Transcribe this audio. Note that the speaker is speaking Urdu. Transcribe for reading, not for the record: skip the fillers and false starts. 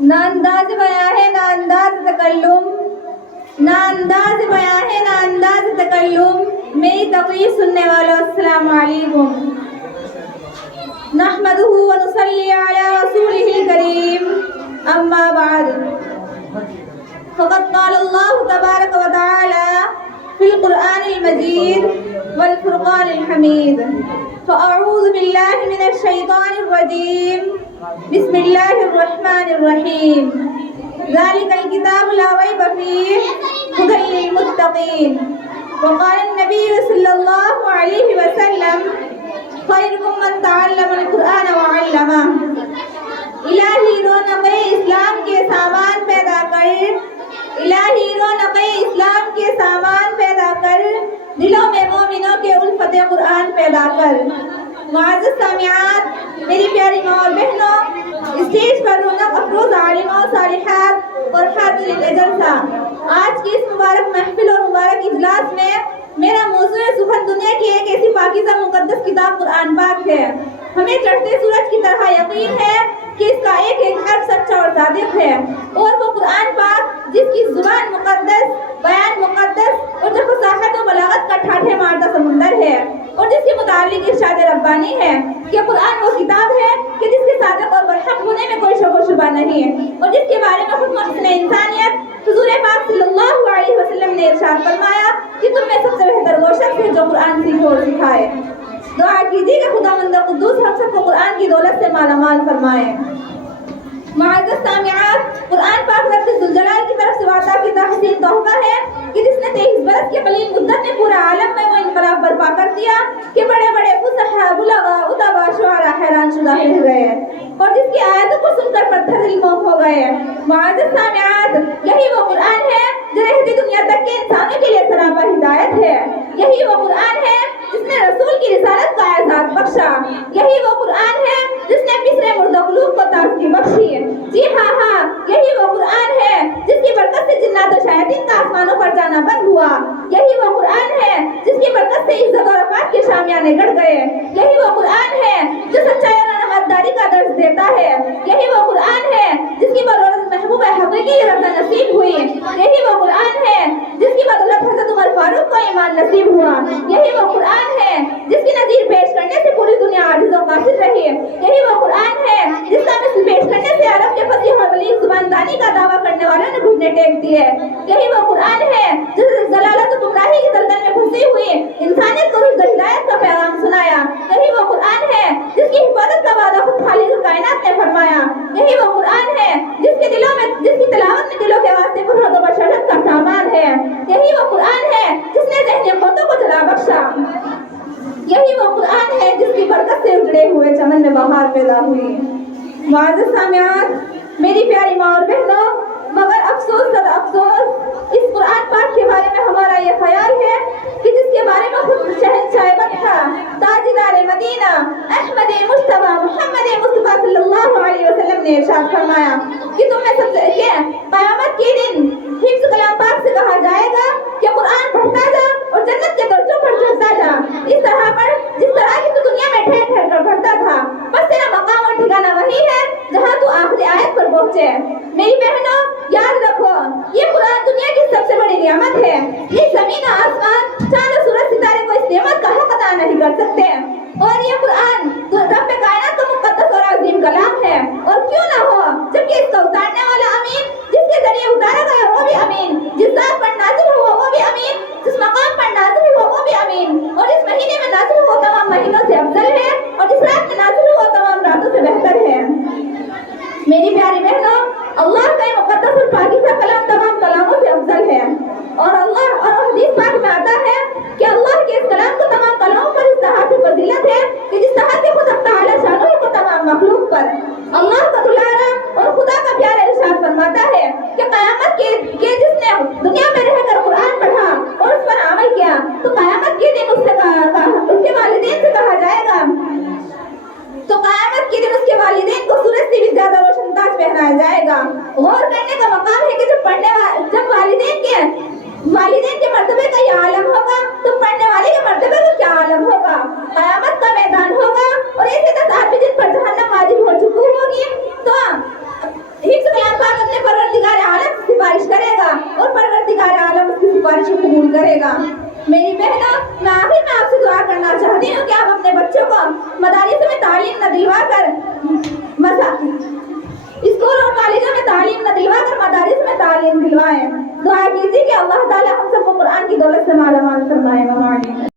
نہ انداز بیاں ہے نہ انداز تکلم، نہ انداز بیاں ہے نہ انداز تکلم۔ میری تقریر سننے والوں السلام علیکم۔ نحمدہ ونصلی علی رسولہ الکریم، اما بعد، فقد قال اللہ تبارک و تعالی فی القرآن المجید والفرقان الحمید، فاعوذ باللہ من الشیطان الرجیم، بسم اللہ الرحمن الرحیم۔ ذالک الکتاب لا ریب فیہ ھدی للمتقین۔ وقال النبی صلی اللہ علیہ وسلم خیرکم من تعلم القرآن وعلمہ۔ الہی رونق اسلام کے سامان پیدا کر، الہی رونق اسلام کے سامان پیدا کر، دلوں میں مومنوں کے الفت قرآن پیدا کر۔ معزز سامعات، میری پیاری ماں اور بہنوں، اسٹیج پر رونق افروز عالموں، صالحات اور حاضرین جلسہ، آج کی اس مبارک محفل اور مبارک اجلاس میں میرا موضوع سخن دنیا کی ایک ایسی پاکیزہ مقدس کتاب قرآن پاک ہے۔ ہمیں چڑھتے سورج کی طرح یقین ہے کہ اس کا ایک ایک حرف سچا اور صادق ہے، اور وہ قرآن پاک جس کی زبان مقدس، بیان مقدس اور جو فصاحت و بلاغت کا ٹھاٹھے مارتا سمندر ہے، اور جس کے متعلق ارشاد ربانی ہے کہ قرآن وہ کتاب ہے کہ جس کے صادق اور برحق ہونے میں کوئی شک و شبہ نہیں ہے، اور جس کے بارے میں خود محسن انسانیت حضور پاک صلی اللہ علیہ وسلم نے ارشاد فرمایا کہ تم میں سب سے بہتر وہ شخص ہے جو قرآن سیکھے اور سکھائے۔ دعا کیجیے کہ خداوند قدوس ہم سب کو قرآن کی دولت سے مالا مال فرمائے۔ معزز سامعات، قرآن پاک رب ذوالجلال کی طرف سے وعدہ کردہ حسین تحفہ ہے کہ جس نے 23 برس کے قلیل مدت میں پورا عالم میں وہ انقلاب برپا کر دیا کہ بڑے بڑے فصحاء، بلغاء، ادباء، شعراء حیران شدہ رہ گئے، اور جس کی آیتوں کو سن کر پتھر دل موم ہو گئے۔ معزز سامعات، یہی وہ قرآن ہے جو رہتی دنیا تک کے انسانوں کے لیے سراپا ہدایت ہے۔ یہی وہ قرآن ہے جس نے رسول کی رسالت کا اعزاز بخشا۔ یہی وہ قرآن ہے جس نے بسرے مردہ قلوب کو تازگی بخشی۔ جی ہاں، یہی وہ قرآن ہے جس کی برکت سے جنات و شیاطین کا آسمانوں پر جانا بند ہوا۔ یہی وہ قرآن ہے جس کی برکت سے عزت اور وقار کے شامیانے گڑ گئے۔ یہی وہ قرآن ہے جو سچائی اور امانتداری کا درس دیتا ہے۔ یہی وہ قرآن ہے جس کی بدولت محبوب حقیقی رضا نصیب ہوئی۔ یہی وہ قرآن ہے جس کی بدولت حضرت عمر فاروق کو ایمان نصیب ہوا۔ یہی وہ قرآن ہے جس کی نظیر پیش کرنے سے پوری دنیا عاجز و قاصر رہی۔ یہی وہ قرآن ہے جس کا مثل پیش کرنے سے عرب کے فصیح اور بلیغ زباندانی کا دعویٰ کرنے والوں نے گھٹنے ٹیک دیے۔ یہی وہ قرآن ہے جس نے ضلالت و گمراہی کی دلدل میں پھنسی ہوئی انسانیت کو رشد و ہدایت کا پیغام سنایا۔ یہی وہ قرآن ہے جس کی حفاظت کا وعدہ خود خالق کائنات نے فرمایا۔ یہی وہ قرآن ہے جس کی تلاوت میں دلوں کے واسطے فرحت و بشاشت کا سامان ہے۔ یہی وہ قرآن ہے جس نے ذہنی قوتوں کو جلا بخشا۔ یہی وہ قرآن ہے جس کی برکت سے اجڑے ہوئے چمن میں بہار پیدا ہوئی۔ معزز سامعات، میری پیاری ماں اور بہنوں، مگر افسوس در افسوس اس قرآن پاک کے بارے میں ہمارا یہ خیال ہے کہ جس کے بارے میں خود شہنشاہ بطحہ تاجدار مدینہ احمد مجتبیٰ محمد مصطفیٰ صلی اللہ علیہ وسلم نے ارشاد فرمایا کہ تم میں سب سے قیامت کے دن حفظ کلام پاک سے کہا جائے گا کہ قرآن پڑھتا جا اور جنت کے درجوں پر چڑھتا جا، اس طرح پڑھ جس طرح کی تو دنیا میں ٹھہر ٹھہر کر پڑھتا تھا، بس تیرا مقام اور ٹھکانہ وہی ہے جہاں تو آخری آیت پر پہنچے۔ میری بہنوں، یاد رکھو، یہ قرآن دنیا کی سب سے بڑی نعمت ہے۔ یہ زمین و آسمان، چاند و سورج ستارے کو اس نعمت کا حق ادا نہیں کر سکتے، اور یہ قرآن رب کائنات کا مقدس اور عظیم کلام ہے، اور کیوں نہ ہو جبکہ اس کا اتارنے والا امین، جس کے ذریعے اتارا گیا وہ بھی امین، جس ذات پر نازل ہوا وہ بھی امین، جس مقام پر نازل ہوا وہ بھی امین، اور اس مہینے میں نازل ہوا تمام مہینوں سے افضل ہے، اور جس رات میں نازل ہوا تمام راتوں سے بہتر ہے۔ میری پیاری بہنوں، اللہ کا یہ مقدس اور پاکیزہ کلام تمام کلاموں سے افضل ہے، اور حدیث پاک میں آتا ہے کہ اللہ کے اس کلام کو تمام کلاموں پر اس طرح سے فضیلت ہے کہ جس طرح سے خود تعالی شانہ کو تمام مخلوق پر۔ اللہ کا دلارا اور خدا کا پیارا ارشاد فرماتا ہے کہ قیامت کے جس نے دنیا میں رہ کر قرآن پڑھا اور اس پر عمل کیا تو قیامت کے دن اس کے والدین سے کہا جائے گا، تو قیامت کے دن اس کے والدین کو سورج سے بھی زیادہ روشن تاج پہنایا جائے گا۔ غور کرنے کا مقام ہے کہ جب والدین کے مرتبے کا یہ عالم ہوگا تو پڑھنے والے کے مرتبے کا کیا عالم ہوگا۔ قیامت کا میدان ہوگا اور ایسے 10 آدمی جن پر جہنم واجب ہو چکی ہوگی، تو حفظ کلام سفارش قبول کرے گا۔ میری بہنوں، میں آخر میں آپ سے دعا کرنا چاہتی ہوں کہ آپ اپنے بچوں کو مدارس میں تعلیم نہ دلوا کر اسکول اور کالجوں میں تعلیم نہ دلوا کر مدارس میں تعلیم دلوائیں۔ دعا کیجیے کہ اللہ تعالیٰ ہم سب کو قرآن کی دولت سے مالا مال فرمائے۔